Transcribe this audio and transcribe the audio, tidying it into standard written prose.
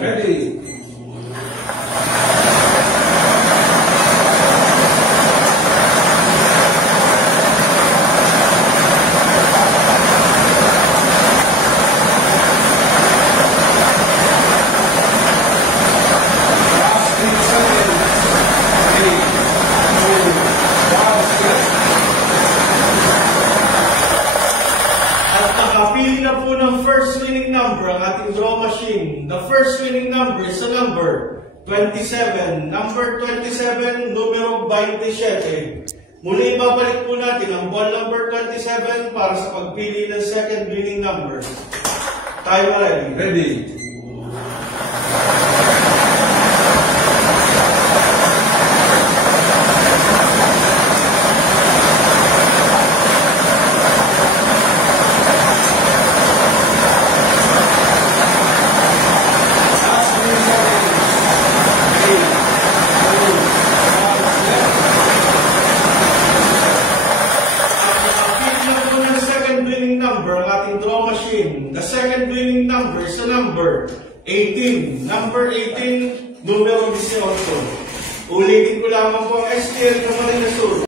Ready. Nakapili na po ng first winning number ang ating draw machine. The first winning number is a number 27. Number 27, numero 27. Muli babalik po natin ang ball number 27 para sa pagpili ng second winning number. Tayo ready. Ready. The second winning number is a number 18. Number 18, numero 18. Ulitin ko lamang po ang STL na Marina Sur.